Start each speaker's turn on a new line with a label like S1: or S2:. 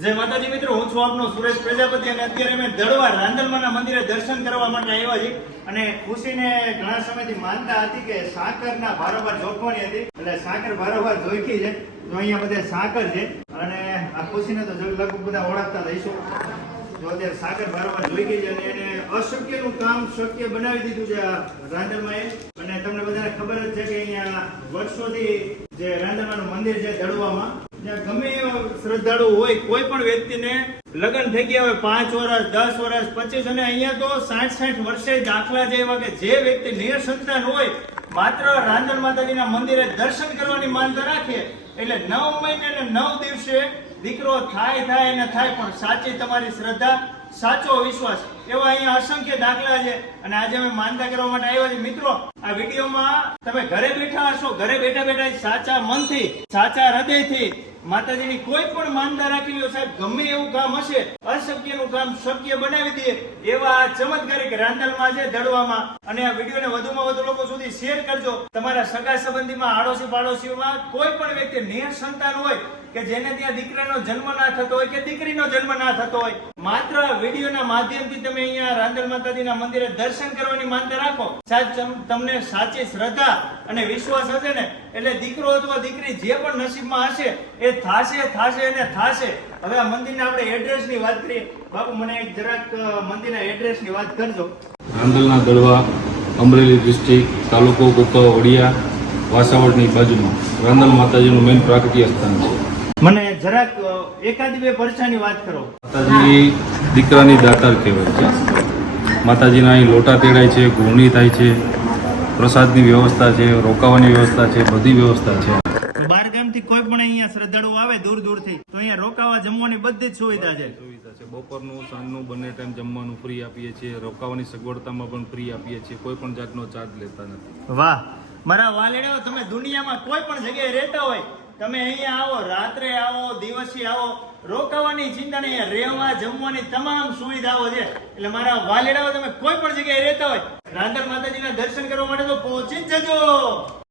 S1: જય માતાજી મિત્રો, હું છું આપનો સુરેશ પ્રજાપતિ અને અત્યારે અમે દળવા રાંદલમાના મંદિરે દર્શન કરવા માટે આવ્યા છીએ. અને ખુશીને ઘણા સમયથી માનતા હતી કે સાકરના ભારોભાર જોખવાની હતી. એટલે સાકર ભારોભાર જોઈકી છે. તો અહીંયા બધે સાકર છે. અને આ ખુશીને તો લગભગ બધા ઓળખતા રહીશું. જો અત્યારે સાકર ભારોભાર જોઈ ગઈ છે અને એને અશક્યનું કામ શક્ય બનાવી દીધું છે રાંદલમાં અને તમને બધાને ખબર જ છે કે અહીંયા વર્ષોથી જે રાંદલમાનું મંદિર છે દળવામાં જ્યાં ગમે શ્રદ્ધાળુ હોય, કોઈ પણ વ્યક્તિને લગ્ન થઈ ગયા હોય, પાંચ વર્ષ, દસ વર્ષ, પચીસ, અને અહીંયા તો સાઠ સાઠ વર્ષે દાખલા છે એવા કે જે વ્યક્તિ નિર્સંતાન હોય, માત્ર રાંધણ માતાજીના મંદિરે દર્શન કરવાની માનતા રાખે, એટલે નવ મહિને અને નવ દિવસે દીકરો થાય થાય ને થાય, પણ સાચી તમારી શ્રદ્ધા, સાચો વિશ્વાસ, એવા અહીંયા અસંખ્ય દાખલા છે. અને આજે અમે માનતા કરવા માટે આવ્યા છે મિત્રો, આ વિડીયોમાં તમે ઘરે બેઠા હશો, ઘરે બેઠા બેઠા સાચા મનથી, સાચા હૃદયથી માતાજીની કોઈ પણ માનતા રાખી લો સાહેબ, ગમે એવું કામ હશે, અશક્યનું કામ શક્ય બનાવી દે એવા ચમત્કારિક રાંધણમાં છે દડવામાં. અને આ વિડીયોને વધુમાં વધુ લોકો સુધી શેર કરજો. તમારા સગા સંબંધીમાં આડોશી પાડોશીમાં કોઈ પણ વ્યક્તિ નિઃસંતાન હોય કે જેને ત્યાં દીકરાનો જન્મ ના થતો હોય કે દીકરીનો જન્મ ના થતો હોય, માત્ર વિડીયોના માધ્યમથી તમે અહીંયા રાંદર માતાજીના મંદિરે દર્શન કરવાની માનતા રાખો. તમને સાચી શ્રદ્ધા અને વિશ્વાસ હશે ને, એટલે દીકરો અથવા દીકરી જે પણ નસીબમાં હશે, એ થાશે થાશે અને થાશે. હવે આ મંદિરના આપણે એડ્રેસની વાત કરીએ. બાપુ, મને જરાક મંદિરના એડ્રેસની વાત કરજો.
S2: રાંદલના દળવા અમરેલી ડિસ્ટ્રિક્ટ તાલુકો ગોકા વડિયા વાસાવડની બાજુમાં. રાંદલ માતાજીનું મેઇન પ્રાકૃતિક સ્થાન છે.
S1: મને જરાક એકાદી બે પરસાની વાત કરો.
S2: માતાજી દીકરાની દાતાર કહેવાય છે. માતાજીના અહીં લોટા તેડાય છે ઘૂર્ણી થાય છે પ્રસાદની વ્યવસ્થા છે રોકાવાની વ્યવસ્થા છે બધી વ્યવસ્થા છે.
S1: બાર ગામથી કોઈ પણ અહીંયા શ્રદ્ધાળુ આવે દૂર દૂરથી તો અહીંયા રોકાવા જમવાની બધી જ સુવિધા છે.
S2: સુવિધા બપોરનું, સાંજનું બંને ટાઈમ જમવાનું ફ્રી આપીએ છીએ. રોકાવાની સગવડતામાં પણ ફ્રી આપીએ છીએ. કોઈ પણ જાતનો ચાર્જ લેતા નથી.
S1: વાહ. મારા વાલેડાઓ તમે દુનિયામાં કોઈ પણ જગ્યાએ રહેતા હોય, તમે અહીંયા આવો, રાત્રે આવો, દિવસે આવો, રોકાવાની ચિંતા નહીં. રહેવા, જમવાની તમામ સુવિધાઓ છે. એટલે મારા વાલેડાઓ તમે કોઈ પણ જગ્યાએ રહેતા હોય રાંધણ માતાજીના દર્શન કરવા માટે તો પહોંચી જ જજો.